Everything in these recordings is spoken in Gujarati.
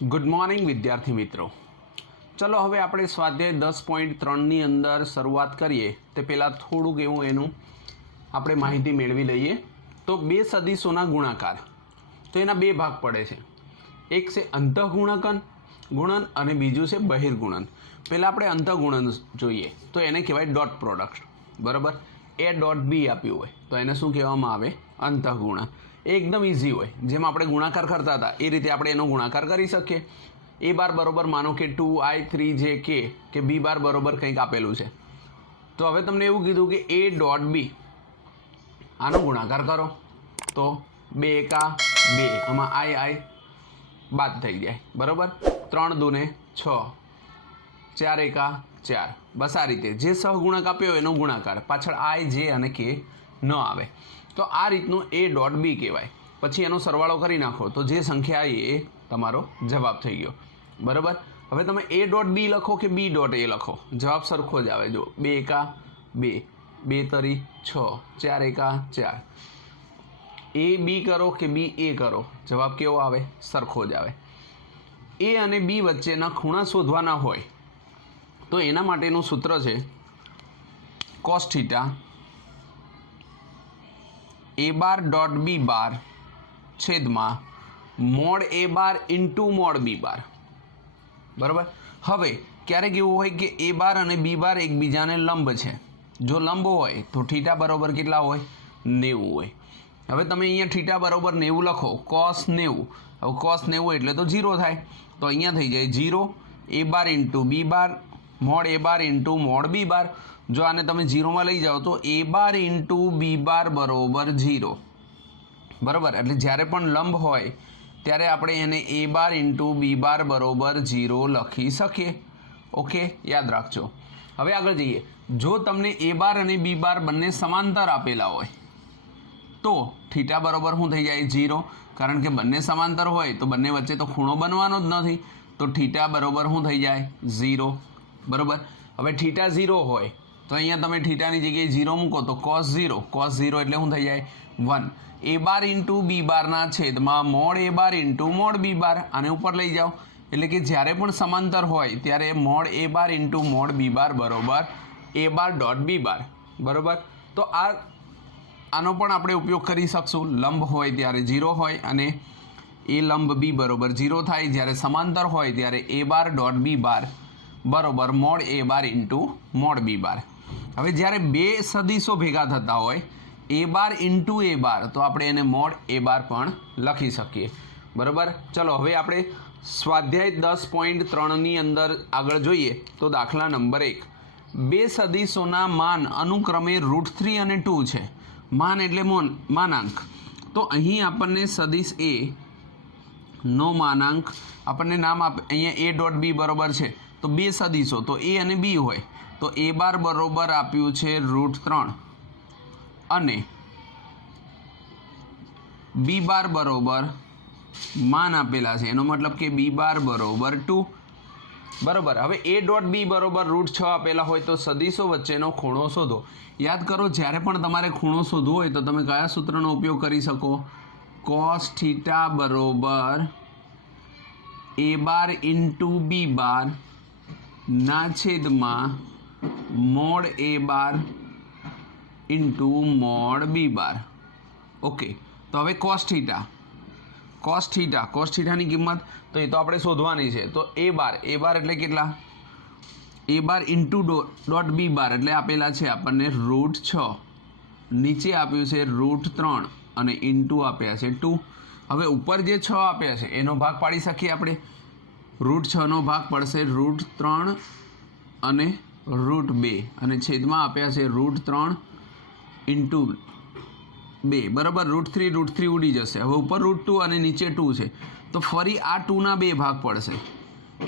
ગુડ મોર્નિંગ વિદ્યાર્થી મિત્રો. ચલો હવે આપણે સ્વાધ્યાય 10.3ની અંદર શરૂઆત કરીએ તે પહેલાં થોડુંક એવું એનું આપણે માહિતી મેળવી લઈએ. તો બે સદિશોના ગુણાકાર, તો એના બે ભાગ પડે છે. એક છે અંતઃગુણકન ગુણન અને બીજું છે બહિર્ગુણન. પહેલાં આપણે અંતઃગુણન જોઈએ તો એને કહેવાય ડોટ પ્રોડક્ટ. બરાબર, એ ડોટ બી આપ્યું હોય તો એને શું કહેવામાં આવે? અંતઃગુણન. એકદમ ઇઝી હોય, જેમ આપણે ગુણાકાર કરતા હતા એ રીતે આપણે એનો ગુણાકાર કરી શકીએ. એ બાર બરોબર માનો કે 2i3j કે બી બાર બરોબર કંઈક આપેલું છે. તો હવે તમને એવું કીધું કે એ ડોટ બી આનો ગુણાકાર કરો તો 2 એકા 2, આમાં આઈ બાદ થઈ જાય. બરાબર, 3 દૂને 6, 4 એકા 4. બસ આ રીતે જે સહગુણક આપ્યો એનો ગુણાકાર, પાછળ આઈ જે અને કે ન આવે. તો આ રીતનું એ ડોટ બી કહેવાય. પછી એનો સરવાળો કરી નાખો તો જે સંખ્યા આવી એ તમારો જવાબ થઈ ગયો. બરાબર, હવે તમે એ ડોટ બી લખો કે બી ડોટ એ લખો, જવાબ સરખો જ આવે. જો 2 એકા 2, 2 તરી 6, 4 એકા 4. એ બી કરો કે બી એ કરો, જવાબ કેવો આવે? સરખો જ આવે. એ અને બી વચ્ચેના ખૂણા શોધવાના હોય તો એના માટેનું સૂત્ર છે કોસ થીટા એ બાર ડોટ બી બાર છેદમાં મોડ એ બાર ઇન્ટુ મોડ બી બાર. બરાબર, હવે ક્યારેક એવું હોય કે એ બાર અને બી બાર એકબીજાને લંબ છે. જો લંબ હોય તો થીટા બરોબર કેટલા હોય? 90 હોય. હવે તમે અહીંયા થીટા બરોબર 90 લખો, કોસ 90. હવે કોસ 90 એટલે તો 0 થાય, તો અહીંયા થઈ જાય 0 એ બાર ઇન્ટુ બી બાર મોડ એ બાર ઇન્ટુ મોડ બી બાર. જો આને તમે 0માં લઈ જાઓ તો એ બાર ઇન્ટુ બી બાર બરોબર 0. બરાબર, એટલે જ્યારે પણ લંબ હોય ત્યારે આપણે એને એ બાર ઇન્ટુ બી બાર બરોબર 0 લખી શકીએ. ઓકે, યાદ રાખજો. હવે આગળ જઈએ. જો તમને એ બાર અને બી બાર બંને સમાંતર આપેલા હોય તો થીટા બરોબર શું થઈ જાય? 0. કારણ કે બંને સમાંતર હોય તો બંને વચ્ચે તો ખૂણો બનવાનો જ નથી, તો થીટા બરોબર શું થઈ જાય? 0. બરાબર, હવે થીટા 0 હોય તો અહીંયા તમે થીટાની જગ્યાએ 0 મૂકો તો કોસ 0. કોસ 0 એટલે શું થઈ જાય? 1. એ બાર ઇન્ટુ બી બારના છેદમાં મોડ એ બાર ઇન્ટુ મોડ બી બાર. આને ઉપર લઈ જાઓ એટલે કે જ્યારે પણ સમાંતર હોય ત્યારે મોડ એ બાર ઇન્ટુ મોડ બી બાર બરોબર એ બાર ડોટ બી બાર. બરાબર, તો આનો પણ આપણે ઉપયોગ કરી શકશું. લંબ હોય ત્યારે 0 હોય અને એ લંબ બી બરોબર 0 થાય. જ્યારે સમાંતર હોય ત્યારે એ બાર ડોટ બી બાર બરોબર મોડ એ બાર ઇન્ટુ મોડ બી બાર. હવે જ્યારે બે સદિશો ભેગા થતા હોય એ બાર ઇન્ટુ એ બાર તો આપણે એને મોડ એ બાર પણ લખી શકીએ. બરાબર, ચલો હવે આપણે સ્વાધ્યાય 10.3ની અંદર આગળ જોઈએ. તો દાખલા નંબર 1. બે સદિશોના માન અનુક્રમે √3 અને 2 છે. માન એટલે માનાંક. તો અહીં આપણને સદિશ એ નો માનાંક આપણને નામ આપે. અહીંયા એ ડોટ બી બરોબર છે તો બે સદિશો તો એ અને બી હોય તો એ બાર બરોબર આપ્યું છે √3 અને બી બાર બરોબર માન આપેલા છે, એનો મતલબ કે બી બાર બરોબર 2. બરોબર, હવે એ ડોટ બી બરોબર √6 આપેલા હોય તો સદિશો વચ્ચેનો ખૂણો શોધો. યાદ કરો, જ્યારે પણ તમારે ખૂણો શોધવો હોય તો તમે કયા સૂત્રનો ઉપયોગ કરી શકો? કોસ થીટા બરોબર એ બાર ઇન્ટુ બી બાર ના છેદમાં મોડ એ બાર ઇન્ટુ મોડ બી બાર. ઓકે, તો હવે કોસ થીટાની કિંમત તો એ તો આપણે શોધવાની છે. તો એ બાર એટલે કેટલા? એ બાર ઇન્ટુ ડોટ બી બાર એટલે આપેલા છે આપણને √6, નીચે આપ્યું છે √3 અને ઇન્ટુ આપ્યા છે 2. હવે ઉપર જે 6 આપ્યા છે એનો ભાગ પાડી શકીએ આપણે. √6નો ભાગ પડશે √3 અને √2 અને છેદમાં આપ્યા છે √3 ઇન્ટુ 2. બરાબર, √3 ઉડી જશે. હવે ઉપર √2 અને નીચે 2 છે તો ફરી આ 2ના બે ભાગ પડશે.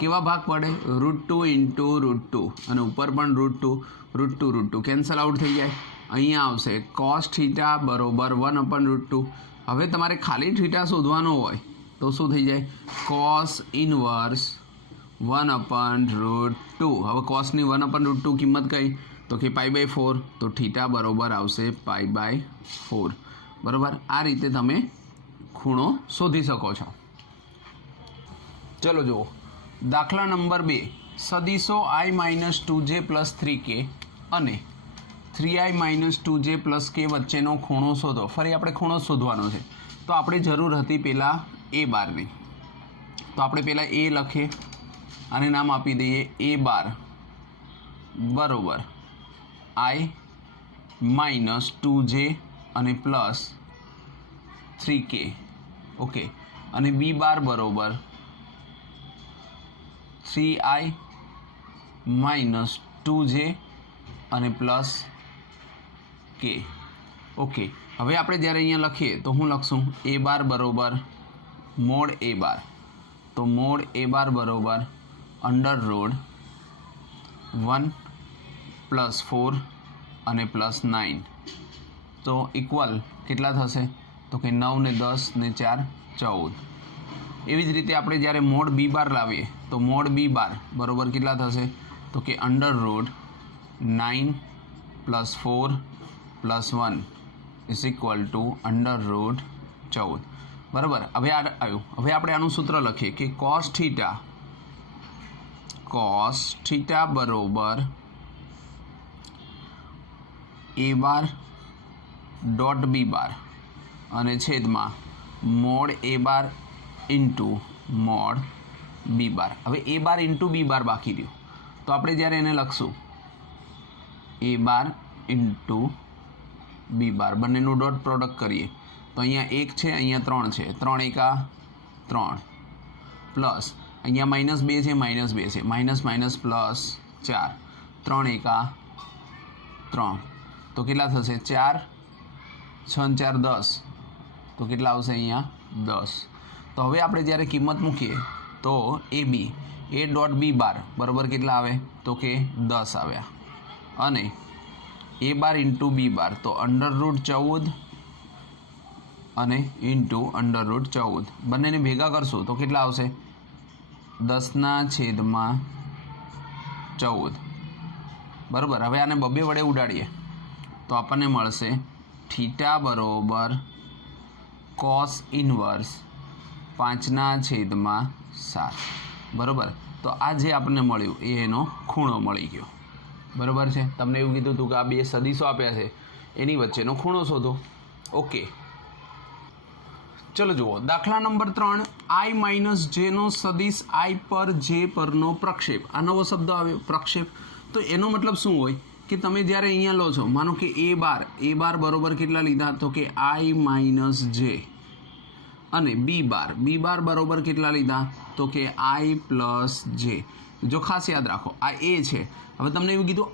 કેવા ભાગ પડે? √2 ઇન્ટુ √2 અને ઉપર પણ √2 કેન્સલ આઉટ થઈ જાય. અહીંયા આવશે કોસ થીટા બરોબર 1/√2. હવે તમારે ખાલી થીટા શોધવાનો હોય તો શું થઈ જાય? Cos inverse 1/√2. હવે કોસની 1/√2 કિંમત કઈ? તો કે π/4. તો થીટા બરોબર આવશે π/4. બરાબર, આ રીતે તમે ખૂણો શોધી શકો છો. चलो जुओ दाखला नंबर 2 सदिशो i - 2j + 3k અને 3i - 2j + k વચ્ચેનો ખૂણો શોધો। ફરી આપણે ખૂણો શોધવાનો છે તો આપણે જરૂર હતી પહેલા a બારની, તો આપણે પહેલા a લખીએ અને નામ આપી દઈએ a બાર બરોબર i - 2j અને પ્લસ 3k ઓકે, અને b બાર બરોબર 3i - 2j અને પ્લસ k ઓકે। હવે આપણે જ્યારે અહીંયા લખીએ તો હું લખશું a બાર બરોબર મોડ a બાર, તો મોડ a બાર બરોબર √1 + 4 અને +9, તો ઇક્વલ કેટલા થશે તો કે 9 ને 10 ને 4 14। એવી જ રીતે આપણે જ્યારે મોડ b બાર લાવીએ તો મોડ b બાર બરોબર કેટલા થશે તો કે √9 + 4 + 1 ઇઝ ઇક્વલ ટુ √14 બરાબર। હવે આ આવ્યું। હવે આપણે આનું સૂત્ર લખીએ કે cos થીટા બરોબર a બાર ડોટ b બાર અને છેદમાં mode a bar into mode b બાર। હવે a બાર ઇન્ટુ b બાર બાકી રહ્યું, તો આપણે જ્યારે એને લખશું a બાર ઇન્ટુ b બાર, બંનેનું ડોટ પ્રોડક્ટ કરીએ તો અહીંયા 1 છે, અહીંયા 3 છે, 3 એકા 3 પ્લસ અહીંયા -2 છે, -2 છે, માઇનસ પ્લસ 4, 3 એકા 3, તો કેટલા થશે 4 6 4 10, તો કેટલા આવશે અહીંયા 10। તો હવે આપણે જ્યારે કિંમત મૂકીએ તો a ડોટ b બાર બરાબર કેટલા આવે તો કે 10 આવ્યા, અને a બાર ઇન્ટુ b બાર તો √14 અને ઇન્ટુ √14, બંનેને ભેગા કરશું તો કેટલા આવશે 10/14 બરાબર। હવે આને બબે વડે ઉડાડીએ તો આપણને મળશે થીટા બરોબર cos ઇન્વર્સ 5/7 બરાબર। તો આ જે આપણને મળ્યું એ એનો ખૂણો મળી ગયો બરાબર છે। તમને એવું કીધું હતું કે આ બે સદીશો આપ્યા છે એની વચ્ચેનો ખૂણો શોધો ઓકે। ચલો જુઓ દાખલા નંબર 3 i - j નો સદિશ i પર j પરનો પ્રક્ષેપ। આ નવો શબ્દ આવ્યો પ્રક્ષેપ, તો એનો મતલબ શું હોય કે તમે જ્યારે અહીંયા લો છો, માનો કે a બાર બરોબર કેટલા લીધા તો કે i - j અને b બાર બરોબર કેટલા લીધા તો કે i + j। જો ખાસ યાદ રાખો આ a છે, હવે તમને એવું કીધું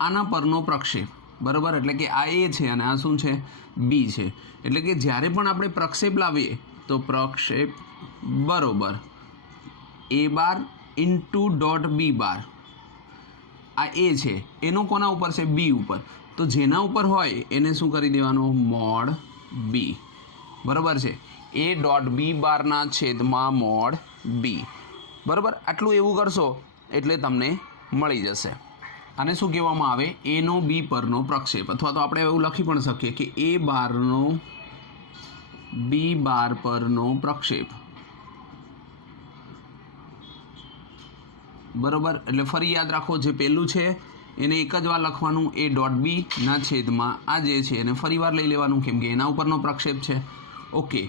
આના પરનો પ્રક્ષેપ બરાબર, એટલે કે આ a છે અને આ શું છે b છે, એટલે કે જ્યારે પણ આપણે પ્રક્ષેપ લાવીએ તો પ્રક્ષેપ બરોબર a bar into dot b બાર, આ a છે એનો કોના ઉપર છે b ઉપર, તો જેના ઉપર હોય એને શું કરી દેવાનું મોડ b બરાબર છે, a ડોટ b બારના છેદમાં મોડ b બરાબર। આટલું એવું કરશો એટલે તમને મળી જશે। આને શું કહેવામાં આવે a નો b પરનો પ્રક્ષેપ, અથવા તો આપણે એવું લખી પણ શકીએ કે a બારનો b બાર પરનો પ્રક્ષેપ બરાબર। એટલે ફરી યાદ રાખો જે પહેલું છે એને એક જ વાર લખવાનું a ડોટ b ના છેદમાં આ જે છે એને ફરી વાર લઈ લેવાનું કેમ કે એના ઉપરનો પ્રક્ષેપ છે ઓકે।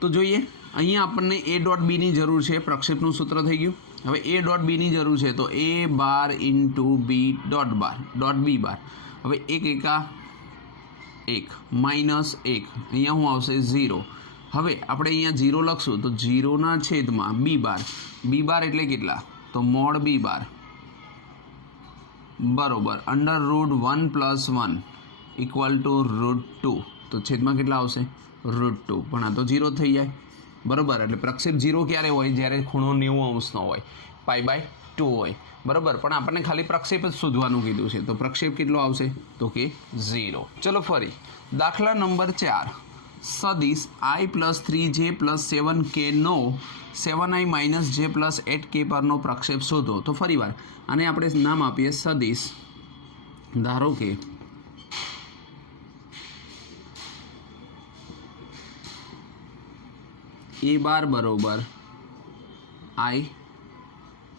તો જોઈએ અહીંયા આપણને a ડોટ બીની જરૂર છે, પ્રક્ષેપનું સૂત્ર થઈ ગયું। હવે a ડોટ બીની જરૂર છે તો a bar into b dot b બાર, હવે 1 એકા 1 -1 અહીંયા શું આવશે 0। હવે આપણે અહીંયા 0 લખશું તો 0ના છેદમાં b બાર એટલે કેટલા તો મોડ b બાર બરોબર √1 + 1 ઇક્વલ ટુ √2, તો છેદમાં કેટલા આવશે √2, પણ આ તો 0 થઈ જાય બરાબર। એટલે પ્રક્ષેપ 0 ક્યારે હોય જ્યારે ખૂણો 90° હોય, π/2 હોય બરાબર, પણ આપણને ખાલી પ્રક્ષેપ જ શોધવાનું કીધું છે, તો પ્રક્ષેપ કેટલો આવશે તો કે 0। ચલો ફરી દાખલા નંબર 4 સદિશ i + 3j + 7k no 7i - j + 8k પરનો પ્રક્ષેપ શોધો। તો ફરીવાર આને આપણે નામ આપીએ સદિશ, ધારો કે a બાર બરોબર आई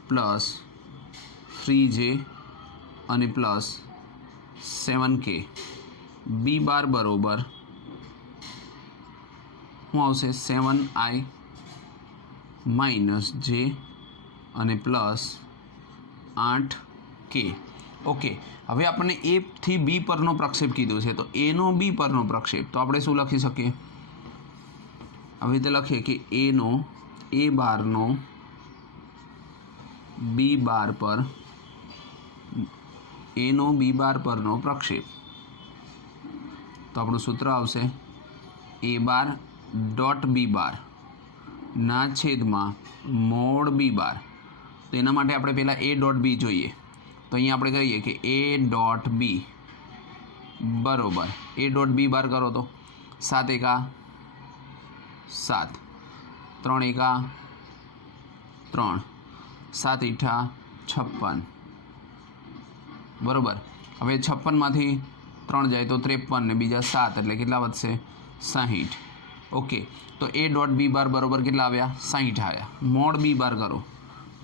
प्लस 3j અને પ્લસ 7k બી બાર બરોબર શું આવશે 7i માઇનસ જે અને પ્લસ 8k. ઓકે, હવે આપણને એ થી બી પરનો પ્રક્ષેપ કીધો છે, તો એનો બી પરનો પ્રક્ષેપ તો આપણે શું લખી શકીએ? આવી રીતે લખીએ કે એનો એ બારનો બી બાર પર એનો બી બાર પરનો પ્રક્ષેપ, તો આપણું સૂત્ર આવશે એ બાર ડોટ બી બાર ના છેદમાં મોડ બી બાર. તો એના માટે આપણે પહેલાં એ ડોટ બી જોઈએ. તો અહીંયા આપણે કહીએ કે એ ડોટ બી બરોબર એ ડોટ બી બાર કરો તો 7 એકા 7, 3 એકા 3, 7 ઈઠા 56 બરોબર. હવે 56માંથી 3 જાય તો 53 ને બીજા 7 એટલે કેટલા વધશે? 60. ઓકે, તો એ ડોટ બી બાર બરોબર કેટલા આવ્યા? 60 આવ્યા. મોડ બી બાર કરો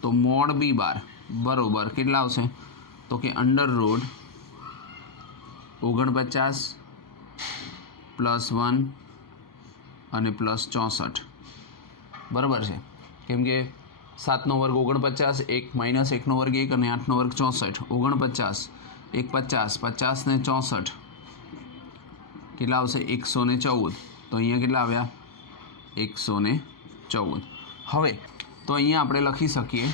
તો મોડ બી બાર બરોબર કેટલા આવશે? તો કે અંડર રૂટ 49 પ્લસ 1 અને પ્લસ 64 બરાબર છે. કેમ કે 7નો વર્ગ 49, 1 માઇનસ 1નો વર્ગ 1 અને 8નો વર્ગ 64. 49 1 50, 50 ને 64 કેટલા આવશે? 114. તો અહીંયા કેટલા આવ્યા? 114. હવે તો અહીંયા આપણે લખી શકીએ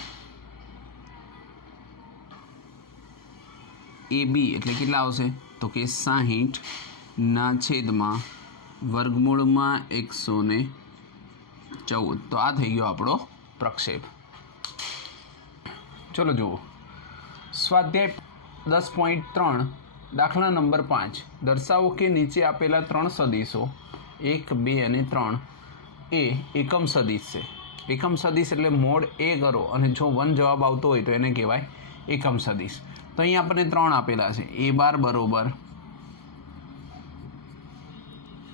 એ બી એટલે કેટલા આવશે? તો કે 60 છેદમાં વર્ગમૂળમાં 114. તો આ થઈ ગયો આપણો પ્રક્ષેપ. ચલો જુઓ સ્વાધ્યાય 10.3 દાખલા નંબર 5. દર્શાવો કે નીચે આપેલા 3 સદિશો 1, 2 અને 3 એ એકમ સદિશ છે. એકમ સદિશ એટલે મોડ એ કરો અને જો 1 જવાબ આવતો હોય તો એને કહેવાય એકમ સદિશ. તો અહીંયા આપણને 3 આપેલા છે. એ બાર બરોબર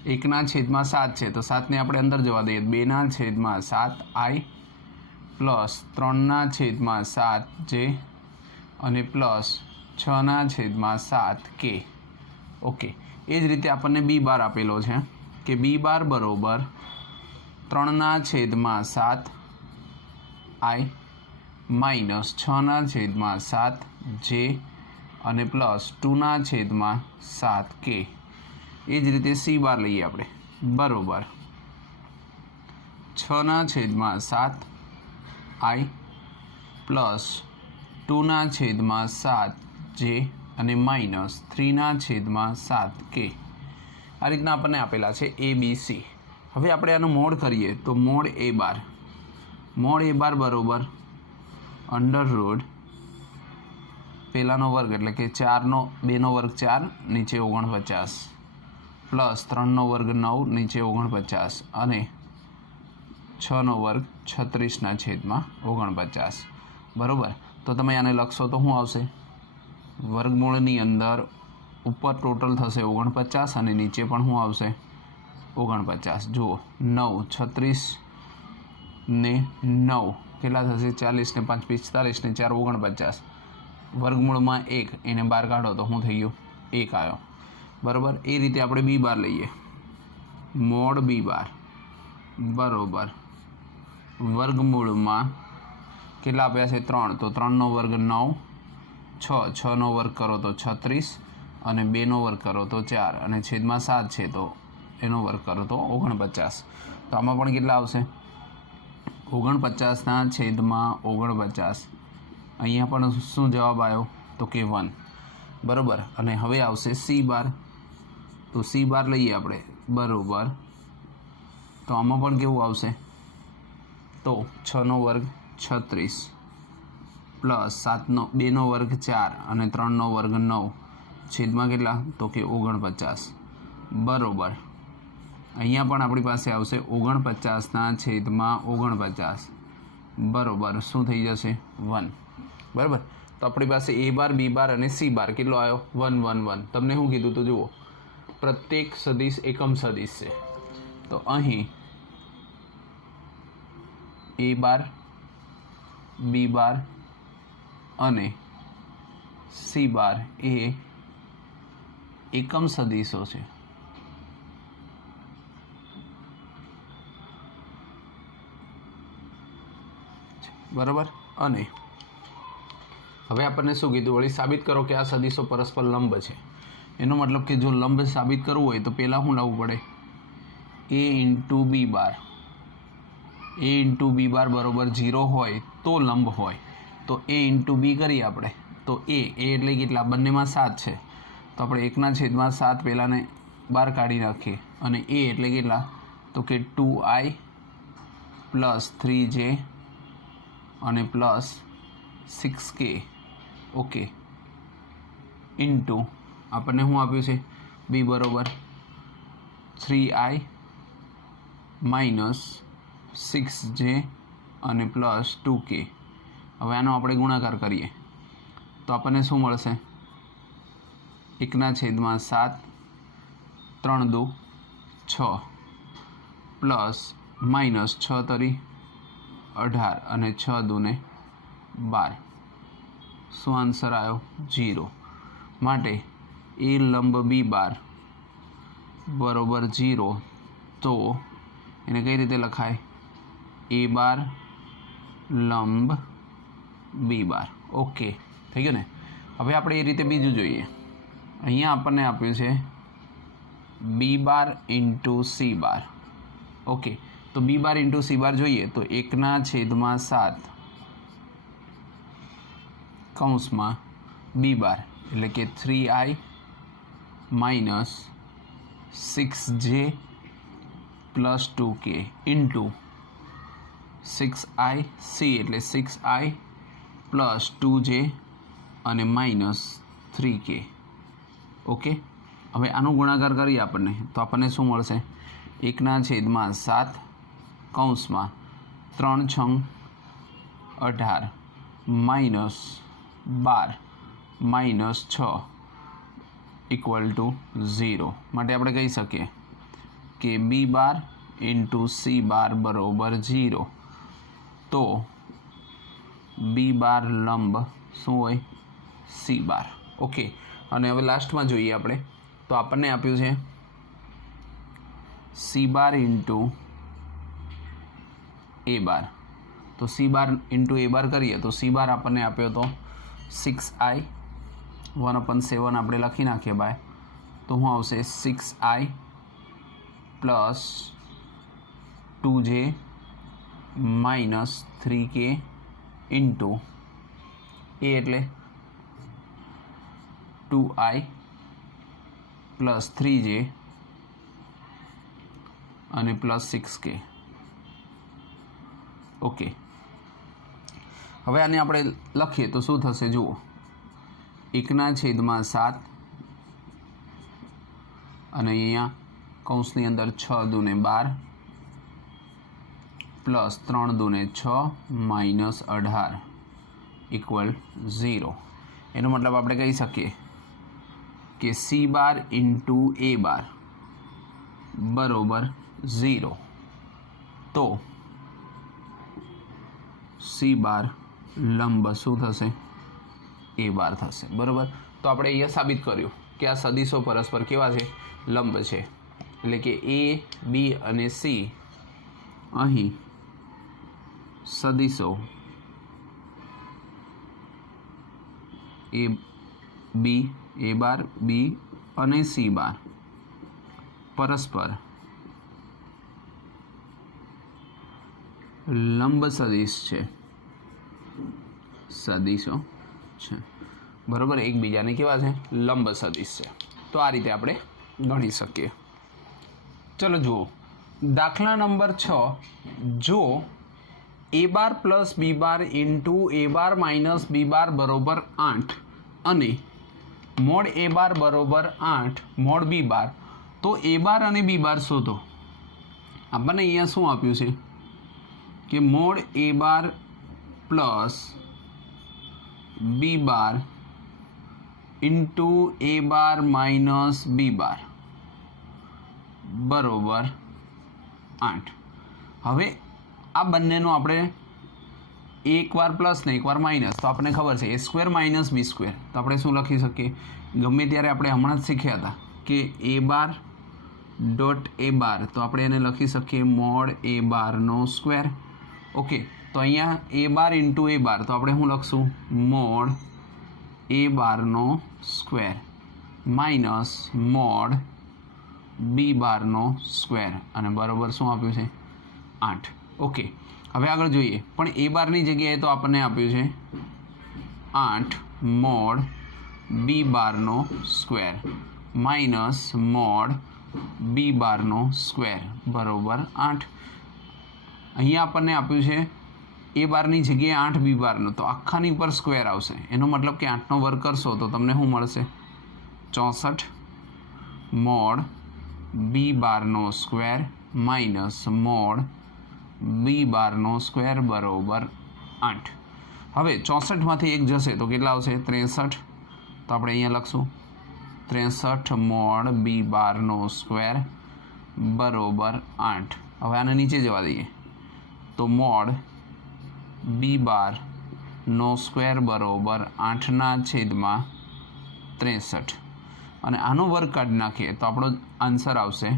1/7 છે, તો 7ને આપણે અંદર જવા દઈએ. 2/7i પ્લસ 3/7j અને પ્લસ 6/7k. ઓકે, એ જ રીતે આપણને બી બાર આપેલો છે કે બી બાર બરોબર 3/7i માઇનસ 6/7j અને પ્લસ 2/7k. એ જ રીતે સી બાર લઈએ આપણે બરોબર 6/7i પ્લસ 2/7j અને માઇનસ 3/7k. આ રીતના આપણને આપેલા છે એ બી સી. હવે આપણે આનું મોડ કરીએ તો મોડ એ બાર બરોબર અંડર રૂટ પહેલાનો વર્ગ એટલે કે 2નો વર્ગ 4 નીચે 49 પ્લસ 3નો વર્ગ 9 નીચે 49 અને 6નો વર્ગ 36/49 બરાબર. તો તમે આને લખશો તો શું આવશે? વર્ગમૂળની અંદર ઉપર ટોટલ થશે 49 અને નીચે પણ શું આવશે? 49. જુઓ 9 36 ને 9 કેટલા થશે? 40 ને 5 45 ને 4 49. વર્ગમૂળમાં 1 એને બહાર કાઢો તો શું થઈ ગયું? 1 આવ્યો બરાબર. એ રીતે આપણે બી બાર લઈએ. મોડ બી બાર બરોબર વર્ગમૂળમાં કેટલા આપ્યા છે? 3. તો 3નો વર્ગ 9, 6નો વર્ગ કરો તો 36 અને 2નો વર્ગ કરો તો 4 અને છેદમાં 7 છે તો એનો વર્ગ કરો તો 49. તો આમાં પણ કેટલા આવશે? 49/49. અહીંયા પણ શું જવાબ આવ્યો? તો કે 1 બરાબર. અને હવે આવશે સી બાર. તો સી બાર લઈએ આપણે બરાબર. તો આમાં પણ કેવું આવશે? તો 6નો વર્ગ 36 પ્લસ 2નો વર્ગ 4 અને 3નો વર્ગ 9 છેદમાં કેટલા? તો કે 49 બરાબર. અહીંયા પણ આપણી પાસે આવશે 49/49 બરાબર. શું થઈ જશે? 1 બરાબર. તો આપણી પાસે એ બાર બી બાર અને સી બાર કેટલો આવ્યો? 1 1 1. તમને શું કીધું? તો જુઓ પ્રત્યેક સદિશ એકમ સદિશ છે. તો અહીં એ બાર બી બાર અને સી બાર એ એકમ સદિશો છે. બરાબર. અને હવે આપણને શું કીધું, વળી સાબિત કરો કે આ સદિશો પરસ્પર લંબ છે. એનો મતલબ કે જો લંબ સાબિત કરવું હોય તો પહેલાં શું લાવવું પડે, એ ઇન્ટુ બી બાર. એ ઇન્ટુ બી બાર બરાબર 0 હોય તો લંબ હોય. તો એ ઇન્ટુ બી કરીએ આપણે તો એ એટલે કેટલા, બંનેમાં 7 છે તો આપણે 1/7 પહેલાંને બહાર કાઢી નાખીએ. અને એ એટલે કેટલા, તો કે 2i પ્લસ 3j અને પ્લસ 6k. ઓકે. ઇન્ટુ આપણને શું આપ્યું છે, બી બરાબર 3i માઇનસ 6j અને પ્લસ 2k. હવે આનો આપણે ગુણાકાર કરીએ તો આપણને શું મળશે, 1/7 3 દુ 6 પ્લસ માઇનસ 6 તરી 18 અને 6 દુને 12. શું આન્સર આવ્યો, 0. માટે એ લંબ બી બાર બરાબર 0. તો એને કઈ રીતે લખાય, એ બાર લંબ બી બાર. ઓકે, થઈ ગયું ને. હવે આપણે એ રીતે બીજું જોઈએ. અહીંયા આપણને આપ્યું છે બી બાર ઇન્ટુ સી બાર. ઓકે, તો બી બાર ઇન્ટુ સી બાર જોઈએ તો 1/7 કૌંસમાં બી બાર એટલે કે 3i minus 6j plus 2k into 6i C એટલે 6i પ્લસ 2j અને માઇનસ 3k. ઓકે. હવે આનો ગુણાકાર કરીએ આપણને તો આપણને શું મળશે, 1/7 કૌંસમાં 3 6 18 માઇનસ 12 માઇનસ 6 ઇક્વલ ટુ 0. માટે આપણે કહી શકીએ કે બી બાર ઇન્ટુ સી બાર બરાબર 0. તો બી બાર લંબ શું હોય, સી બાર. ઓકે. અને હવે લાસ્ટમાં જોઈએ આપણે તો આપણને આપ્યું છે સી બાર ઇન્ટુ એ બાર. તો સી બાર ઇન્ટુ એ બાર કરીએ તો સી બાર આપણને આપ્યો તો 6i 1/7 આપણે લખી નાખીએ બાય, તો શું આવશે 6i plus 2j minus 3k into એ એટલે 2i પ્લસ 3j અને પ્લસ 6k. ઓકે. હવે આને આપણે લખીએ તો શું થશે, જુઓ 1/7 અને અહીંયા કૌંસની અંદર 6 દુને 12 પ્લસ 3 દુને 6 માઇનસ 18 ઇક્વલ 0. એનો મતલબ આપણે કહી શકીએ કે સી બાર ઇન્ટુ એ બાર બરાબર 0. તો સી બાર લંબ શું થશે, એ બાર થશે. બરાબર. તો આપણે અહીંયા સાબિત કર્યું કે આ સદિશો પરસ્પર કેવા છે, લંબ છે. એટલે કે એ બી અને સી અહીં સદિશો એ બી, એ બાર બી અને સી બાર પરસ્પર લંબ સદિશ છે, સદિશો છે. બરાબર, એકબીજાને કેવા છે, લંબ સદિશ છે. તો આ રીતે આપણે ગણી શકીએ. ચલો જુઓ દાખલા નંબર 6. જો એ બાર plus B bar into a bar minus બી બાર બરાબર 8 અને મોડ એ બાર બરાબર 8 મોડ બી બાર, તો એ બાર અને બી બાર શોધો. આપણને અહીંયા શું આપ્યું છે કે mode A bar plus B bar into a bar minus બી બાર બરાબર 8. હવે આ બંનેનો આપણે એકવાર પ્લસ ને એકવાર માઇનસ, તો આપણને ખબર છે એ સ્ક્વેર માઇનસ બી સ્ક્વેર. તો આપણે શું લખી શકીએ? ગમે ત્યારે આપણે હમણાં જ શીખ્યા હતા કે એ બાર ડોટ એ બાર, તો આપણે એને લખી શકીએ મોડ એ બારનો સ્ક્વેર. ઓકે, તો અહીંયા એ બાર ઇન્ટુ એ બાર, તો આપણે શું લખશું? મોડ એ બારનો સ્ક્વેર માઇનસ મોડ બી બારનો સ્ક્વેર, અને બરાબર શું આપ્યું છે? 8. ઓકે, હવે આગળ જોઈએ. પણ એ બારની જગ્યાએ તો આપણને આપ્યું છે 8 મોડ બી બારનો સ્ક્વેર માઇનસ મોડ બી બારનો સ્ક્વેર બરાબર 8. અહીંયા આપણને આપ્યું છે એ બારની જગ્યાએ 8 બી બારનો, તો આખાની ઉપર સ્ક્વેર આવશે. એનો મતલબ કે 8નો વર્ગ કરશો તો તમને શું મળશે? 64 મોડ બી બારનો સ્ક્વેર માઇનસ મોડ બી બારનો સ્ક્વેર બરાબર 8. હવે 64માંથી 1 જશે તો કેટલા આવશે? 63. તો આપણે અહીંયા લખશું 63 મોડ બી બારનો સ્ક્વેર બરાબર 8. હવે આને નીચે જવા દઈએ તો મોડ બી બારનો સ્ક્વેર બરાબર 8/63, અને આનો વર્ગ કાઢી નાખીએ તો આપણો આન્સર આવશે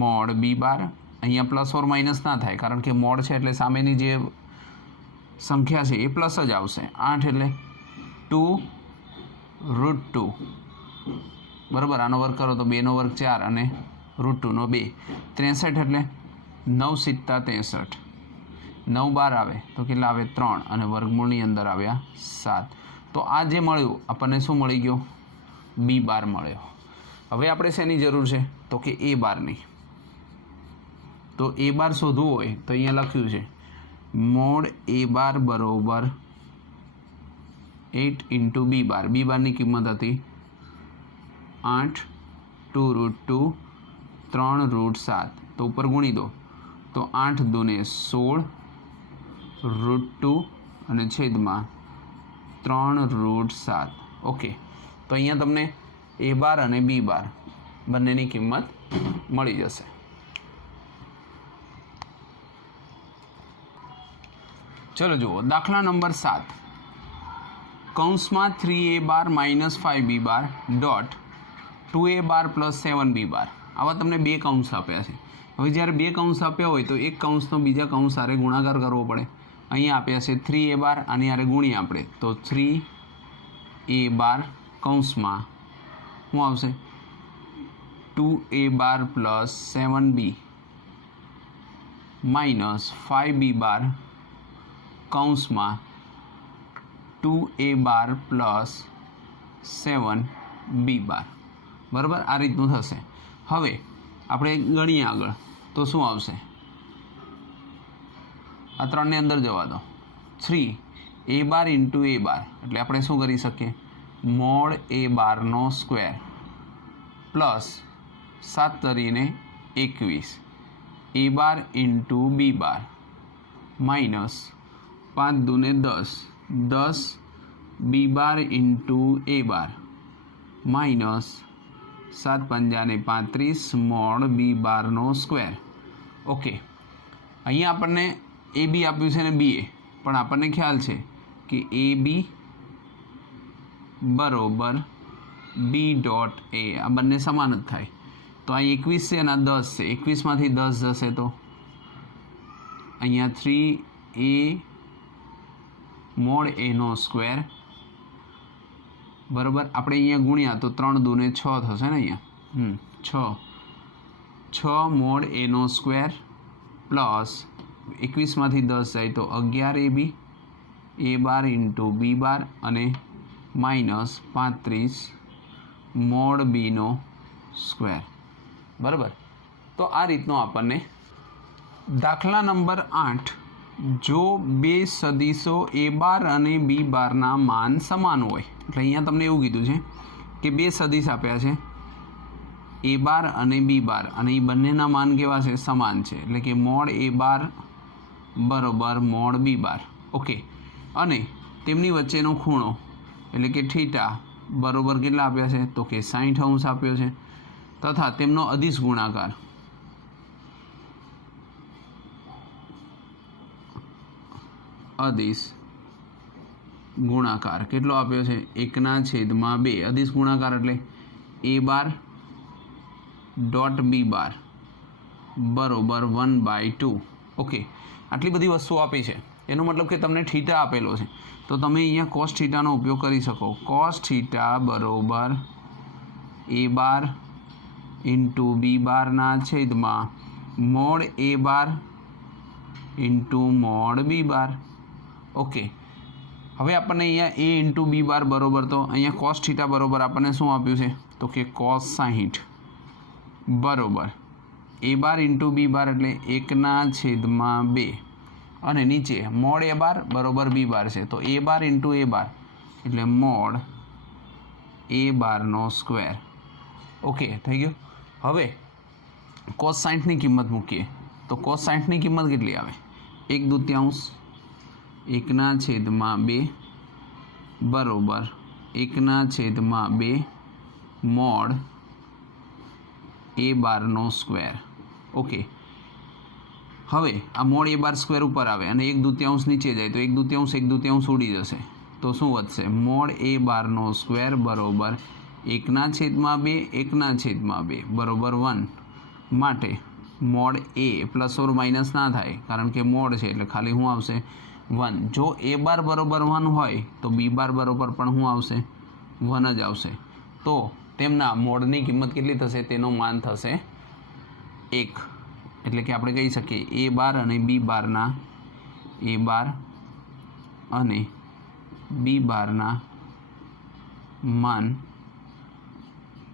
મોડ બી બાર. અહીંયા પ્લસ ઓર માઇનસ ના થાય, કારણ કે મોડ છે એટલે સામેની જે સંખ્યા છે એ પ્લસ જ આવશે. 8 એટલે 2√2 બરાબર. આનો વર્ગ કરો તો 2નો વર્ગ 4 અને √2 નો 2. 63 એટલે 9 × 7 = 63. 9 બાર આવે તો કેટલા આવે? 3, અને વર્ગમૂળની અંદર આવ્યા 7. તો આ જે મળ્યું આપણને શું મળી ગયો? બી બાર મળ્યો. હવે આપણે શેની જરૂર છે? તો કે એ બારની. તો એ બાર શોધવું હોય તો અહીંયા લખ્યું છે મોડ એ બાર બરાબર 8 × બી બાર. બી બારની કિંમત હતી 8, 2√2, 3√7. તો ઉપર ગુણી દો તો 8 × 2 = 16 √2 અને છેદમાં 3√7. ઓકે, તો અહીંયા તમને એ બાર અને બી બાર બંનેની કિંમત મળી જશે. ચલો જુઓ દાખલા નંબર 7. કૌંસમાં 3a બાર માઇનસ 5b બાર ડોટ 2a બાર પ્લસ 7b બાર. આવા તમને 2 કૌંસ આપ્યા છે. હવે જ્યારે 2 કૌંસ આપ્યા હોય તો એક કૌંસનો બીજા કૌંસ સાથે ગુણાકાર કરવો પડે. અહીંયા આપ્યા છે 3a બાર, આની હારે ગુણીએ આપણે તો 3a બાર કૌંસમાં શું આવશે? 2a બાર પ્લસ 7b માઇનસ 5b બાર કૌંસમાં 2a બાર પ્લસ 7b બાર. બરાબર, આ રીતનું થશે. હવે આપણે ગણીએ આગળ તો શું આવશે? આ 3ને અંદર જવા દો. 3a બાર ઇન્ટુ a બાર, એટલે આપણે શું કરી શકીએ? મોડ એ બારનો સ્ક્વેર પ્લસ 7 તરીને 21 a bar into b bar minus 5 × 2 = 10 b bar into a bar minus 7 × 5 = 35 mod b બારનો સ્ક્વેર. ઓકે, અહીંયા આપણને એ બી આપ્યું છે ને બી એ, પણ આપણને ખ્યાલ છે કે એ બી બરાબર બી ડોટ એ, આ બંને સમાન જ થાય. તો આ 21 છે અને આ 10 છે. 21માંથી 10 જશે તો અહીંયા 3a મોડ એનો સ્ક્વેર બરાબર. આપણે અહીંયા ગુણ્યા તો 3 × 2 = 6 થશે ને. અહીંયા 6 મોડ એનો સ્ક્વેર પ્લસ 21માંથી 10 જાય તો 11ab એ બાર ઇન્ટુ બી બાર અને માઇનસ 35 મોડ બીનો સ્ક્વેર. બરાબર, તો આ રીતનો આપણને દાખલા નંબર 8. જો 2 સદીશો એ બાર અને બી બારના માન સમાન હોય, એટલે અહીંયા તમને એવું કીધું છે કે 2 સદીશ આપ્યા છે એ બાર અને બી બાર, અને એ બંનેના માન કેવા છે? સમાન છે. એટલે કે મોડ એ બાર બરાબર મોડ બી બાર. ઓકે, અને તેમની વચ્ચેનો ખૂણો એટલે કે થીટા બરાબર કેટલા આપ્યા છે? તો કે 60° આપ્યો છે. તથા તેમનો અદિશ ગુણાકાર અદિશ ગુણાકાર કેટલો આપ્યો છે 1/2 અદિશ ગુણાકાર એટલે a બાર ડોટ b બાર બરોબર 1/2. ઓકે, આટલી બધી વસ્તુઓ આપી છે. એનો મતલબ કે તમને થીટા આપેલો છે તો તમે અહીંયા કોસ થીટાનો ઉપયોગ કરી શકો. કોસ થીટા બરોબર a બાર ઇન્ટુ b બારના છેદમાં mode a bar into mode b bar. Okay, હવે આપણને અહીંયા a ઇન્ટુ b બાર બરોબર, તો અહીંયા કોસ થીટા બરોબર આપણને શું આપ્યું છે તો કે કોસ 60 બરોબર a બાર ઇન્ટુ b બાર એટલે 1/2 અને નીચે મોડ a બાર બરોબર b બાર છે તો a બાર ઇન્ટુ a બાર એટલે મોડ a બારનો સ્ક્વેર. ઓકે, થઈ ગયું. હવે કોસ 60ની કિંમત મૂકીએ તો કોસ 60ની કિંમત કેટલી આવે 1/2 1/2 બરોબર 1/2 મોડ a બારનો સ્ક્વેર. ઓકે, હવે આ મોડ a બાર સ્ક્વેર ઉપર આવે અને 1/2 નીચે જાય તો 1/2 ઉડી જશે તો શું વધશે મોડ a બારનો સ્ક્વેર બરોબર 1/2 1/2 બરોબર 1 માટે mode a plus or minus ના થાય કારણ કે મોડ છે એટલે ખાલી શું આવશે 1. જો a બાર બરોબર 1 હોય તો b બાર બરોબર પણ શું આવશે 1 જ આવશે. તો તેમના મોડની કિંમત કેટલી થશે તેનો માન થશે 1. એટલે કે આપણે કહી શકીએ a બાર અને b બારના a બાર અને b બારના માન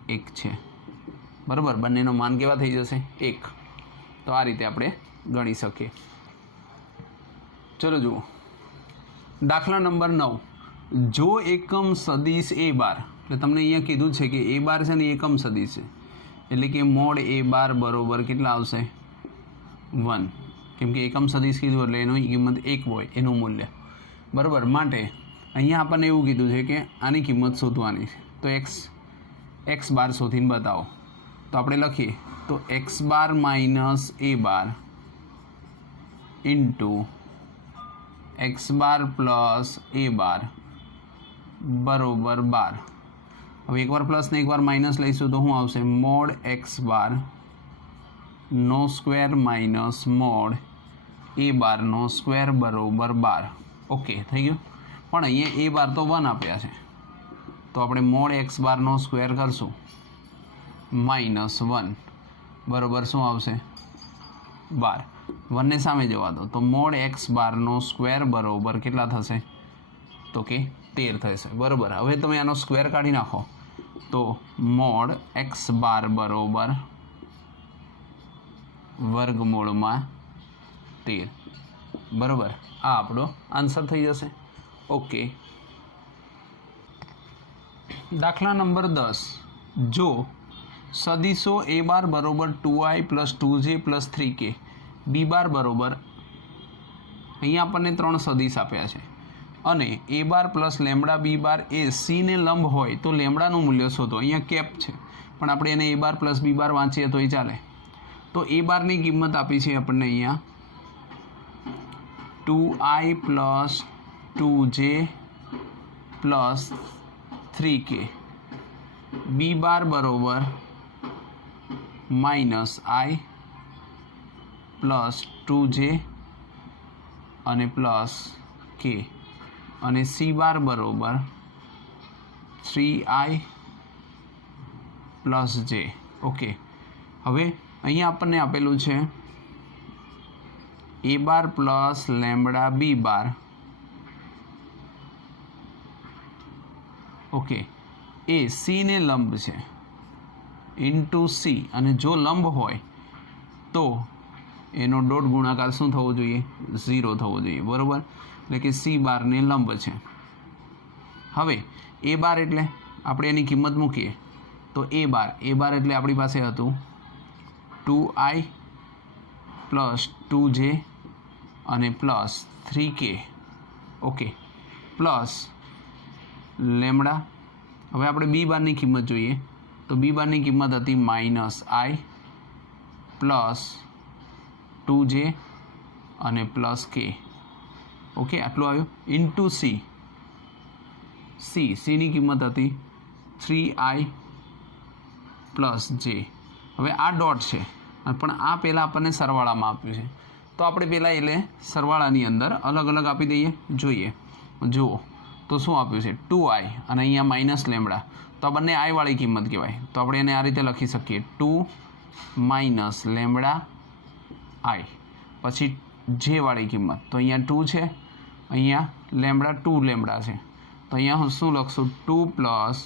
1 છે બરાબર. બંનેનો માન કેવા થઈ જશે 1. તો આ રીતે આપણે ગણી શકીએ. ચલો જુઓ દાખલા નંબર 9. જો એકમ સદિશ a બાર, એટલે તમને અહીંયા કીધું છે કે a બાર છે ને એકમ સદિશ છે એટલે કે મોડ a બાર બરોબર કેટલા આવશે 1, કેમ કે એકમ સદિશ કીધું એટલે એની કિંમત 1 હોય એનું મૂલ્ય બરાબર. માટે અહીંયા આપણને એવું કીધું છે કે આની કિંમત શોધવાની છે તો x બાર શોધીને બતાવો. તો આપણે લખીએ તો x bar minus a bar into x bar plus a બાર બરોબર 12. હવે એકવાર પ્લસ ને એકવાર માઇનસ લઈશું તો શું આવશે મોડ x બાર નો સ્ક્વેર માઇનસ મોડ a બારનો સ્ક્વેર બરોબર 12. ઓકે, થઈ ગયું. પણ અહીંયા a બાર તો 1 આપ્યા છે તો આપણે મોડ x બારનો સ્ક્વેર કરશું માઇનસ 1 બરોબર શું આવશે 12. 1 ને સામે જવા દો તો મોડ x બારનો સ્ક્વેર બરોબર કેટલા થશે તો કે 13 થશે બરોબર. હવે તમે આનો સ્ક્વેર કાઢી નાખો તો મોડ x બાર બરોબર વર્ગમૂળમાં 13 બરોબર. આ આપણો આન્સર થઈ જશે. ઓકે, દાખલા નંબર 10. જો સદિશો a બાર બરોબર 2i plus 2j plus 3k b બાર બરોબર, અહીંયા આપણને 3 સદિશ આપ્યા છે અને a bar plus lambda b bar A c ને લંબ હોય તો લેમડાનું મૂલ્ય શોધો. અહીંયા કેપ છે પણ આપણે એને a બાર પ્લસ b બાર વાંચીએ તો એ ચાલે. તો a બારની કિંમત આપી છે આપણને અહીંયા 2i plus 2j plus 3k b બાર બરોબર માઇનસ i પ્લસ 2j અને પ્લસ k અને c બાર બરોબર 3i પ્લસ j. ઓકે, હવે અહીંયા આપણને આપેલું છે a bar plus lambda b bar. Okay, A c ને લંબ છે ઇન્ટુ c અને જો લંબ હોય તો એનો ડોટ ગુણાકાર શું થવો જોઈએ 0 થવો જોઈએ બરાબર. એટલે કે c બારને લંબ છે. હવે a બાર એટલે આપણે એની કિંમત મૂકીએ તો a બાર એટલે આપણી પાસે હતું 2i પ્લસ 2j અને plus 3k. Okay, plus lambda. હવે આપણે b બારની કિંમત જોઈએ તો b બારની કિંમત હતી માઇનસ i પ્લસ 2j અને પ્લસ k ઓકે આટલું આવ્યું ઇન્ટુ સી સીની કિંમત હતી 3i પ્લસ જે. હવે આ ડોટ છે પણ આ પહેલાં આપણને સરવાળામાં આપ્યું છે તો આપણે પહેલાં એટલે સરવાળાની અંદર અલગ અલગ આપી દઈએ. જોઈએ જુઓ તો શું આપ્યું છે 2i અને અહીંયા માઇનસ લેમડા તો આ બંને આઈવાળી કિંમત કહેવાય. તો આપણે એને આ રીતે લખી શકીએ 2 માઇનસ લેમડા આઈ. પછી જે વાળી કિંમત તો અહીંયા 2 છે, અહીંયા લેમડા 2 લેમડા છે તો અહીંયા હું શું લખશું 2 પ્લસ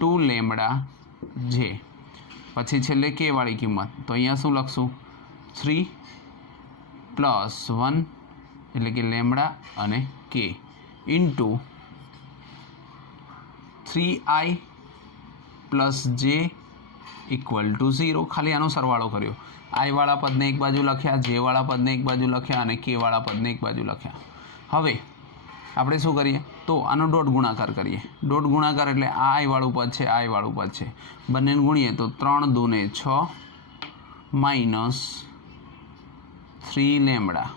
2 લેમડા જે. પછી છેલ્લે કે વાળી કિંમત તો અહીંયા શું લખશું 3 પ્લસ 1 એટલે કે લેમડા અને કે ઇન્ટુ 3i પ્લસ જે ઇક્વલ ટુ 0. ખાલી આનો સરવાળો કર્યો. આઈવાળા પદને એક બાજુ લખ્યા, જે વાળા પદને એક બાજુ લખ્યા અને કે વાળા પદને એક બાજુ લખ્યા. હવે આપણે શું કરીએ તો આનો ડોટ ગુણાકાર કરીએ. ડોટ ગુણાકાર એટલે આ આઈવાળું પદ છે, આ આઈવાળું પદ છે, બંનેને ગુણીએ તો 3 દૂને 6 માઇનસ 3 લેમડા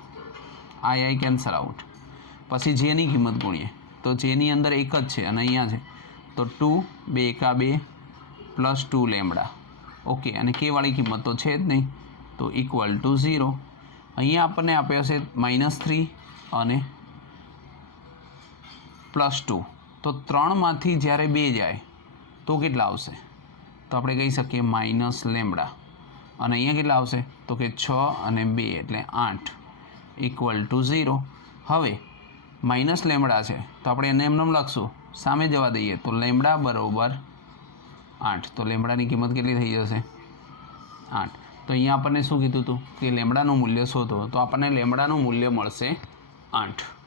આઈ કેન્સલ આઉટ. પછી જેની કિંમત ગુણીએ તો જેની અંદર એક જ છે અને અહીંયા છે તો 2 2 એકા 2 પ્લસ 2 લેમડા. ઓકે અને કે વાળી કિંમત તો છે જ નહીં તો ઇક્વલ ટુ 0. અહીંયા આપણને આપ્યો છે -3 અને +2 તો 3માંથી જ્યારે 2 જાય તો કેટલા આવશે તો આપણે કહી શકીએ માઇનસ લેમડા. અને અહીંયા કેટલા આવશે તો કે 6 અને 2 એટલે 8 ઇક્વલ ટુ 0. હવે માઇનસ લેમડા છે તો આપણે એને એમને લખશું, સામે જવા દઈએ તો લેમડા બરાબર 8. તો લેમડાની કિંમત કેટલી થઈ જશે 8. તો અહીંયા આપણને શું કીધું હતું કે લેમડાનું મૂલ્ય શોધો તો આપણને લેમડાનું મૂલ્ય મળશે 8.